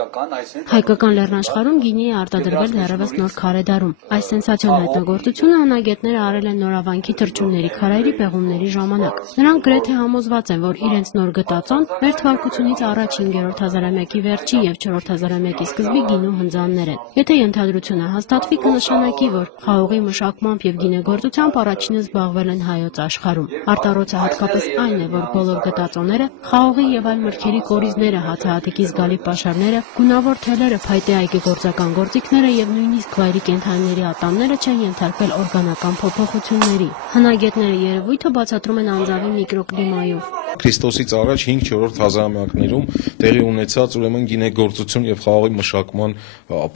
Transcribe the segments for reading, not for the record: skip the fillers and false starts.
Հայկական լեռնաշխարհում գինի է արտադրվել դեռևս նոր քարեդարում։ Այս սենսացիոն հայտնագործությունը հնագետները արել են նորավանքի թռչունների քարայրի պեղումների ժամանակ։ Նրանք գրեթե համոզված են, որ իրենց նոր գտածոն մեր թվարկությունից առաջ 5-րդ հազարամյակի վերջի և 4-րդ հազարամյակի սկզբի գինու հնձաններ են։ Եթե ենթադրությունը հաստատվի, կնշանակի, որ խաղողի մշակմամբ և գինեգործությամբ առաջինը զբաղվել են հայոց աշխարհում։ Արտառոցը հատկապես այն է, որ բոլոր գտածոները, խաղողի և այլ մրգերի կորիզները, հացահատիկի զգալի պաշարները, գունավոր թելերը, փայտե այգեգործական գործիքները և նույնիսկ վայրի կենդանիների ատամները չեն ենթարկվել օրգանական փոփոխությունների։ Հնագետները երևույթը բացատրում են անձավի միկրոկլիմայով։ Քրիստոսից առաջ 5-4 հազարամյակներում տեղի ունեցած ուրեմն գինեգործություն եւ խաղողի մշակման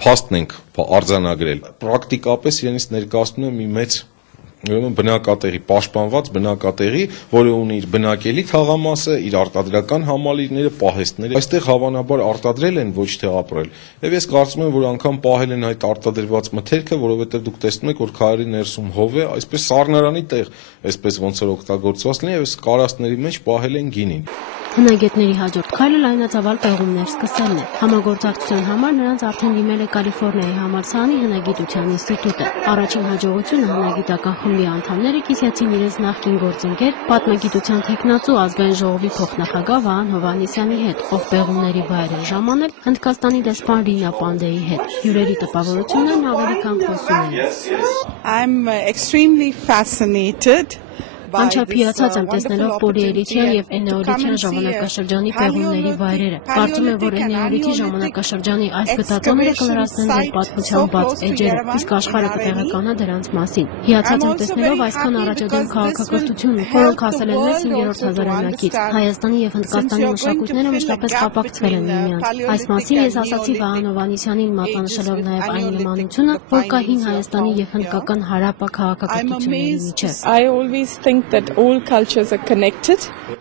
փաստն ենք արձանագրել։ Պրակտիկապես իրենից ներկայացնում է մի մեծ ուրեմն բնակատեղի, պաշտպանված բնակատեղի, որը ունի իր բնակելի թաղամասը, իր արտադրական համալիրները, պահեստները։ Այստեղ հավանաբար արտադրել են, ոչ թե ապրել։ Եվ ես կարծում եմ, որ անգամ պահել են այդ արտադրված մթերքը, որովհետև դուք տեսնում եք, որ քարերի ներսում հով է, այսպես սառնարանի տեղ, այսպես ոնց որ օգտագործված լինի, եւ կարասների մեջ պահել են գինին։ Հնագետների հաջորդ քայլը լայնածավալ պեղումներ սկսելն է։ Համագործակցության համար նրանց արդեն դիմել է Կալիֆոռնիայի համալսարանի հնագիտության ինստիտուտը։ Առաջին հաջողությունը հնագիտական խմբի անդամները կիսեցին իրենց նախկին գործընկեր, պատմագիտության թեկնածու ազգային ժողովի փոխնախագահ Վահան Հովհաննիսյանի հետ, ով պեղումների վայր էր ժամանել Հնդկաստանի դեսպան Ռինա Պանդեի հետ։ Հյուրերի տպավորություններն ավելի քան խոսում էին։ Անչափ հիացած եմ տեսնելով պոլիէրիթյան և էնեոլիթյան ժամանակաշրջանի պեղումների վայրերը։ Կարծում եմ, որ էնեոլիթի ժամանակաշրջանի այս գտածոները կլրացնեն ձեր պատմության բաց էջերը, իսկ աշխարհը կտեղեկանա դրանց մասին։ Հիացած եմ տեսնելով այսքան առաջադեմ քաղաքակրթություն, որոնք հասել են մեզ 5-րդ հազարամյակից։ Հայաստանի և Հնդկաստանի մշակույթները մշտապես կապակցվել են միմյանց։ Այս մասին ես ասացի Վահան Հովհաննիսյանին, մատնանշելով նաև այն նմանությունը, որ կա հին Հայաստանի և հնդկական հարապա քաղաքակրթությունների միջև։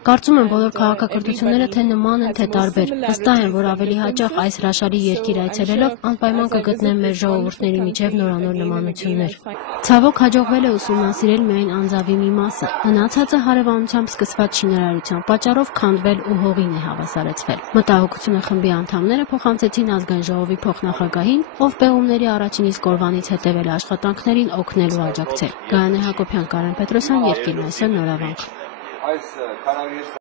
Կարծում եմ, բոլոր քաղաքակրթությունները թե նման են, թե տարբեր։ Վստահ եմ, որ ավելի հաճախ այս հրաշալի երկիր այցելելով անպայման կգտնեմ մեր ժողովուրդների միջև նորանոր նմանություններ։ Ցավոք հաջողվել է ուսումնասիրել միայն անձավի մի մասը։ Մնացածը հարևանությամբ սկսված շինարարության պատճառով քանդվել ու հողին է հավասարեցվել։ Մտահոգությունը խմբի անդամները փոխանցեցին ազգային ժողովի փոխնախագահին, ով պեղումների առաջին իսկ օրվանից հետևել է աշխատանքներին օգնել ու աջակցել։ Գայանե Հակոբյան, Կարեն Պետրոսյան, Երկիր այսօր, Նորավանք։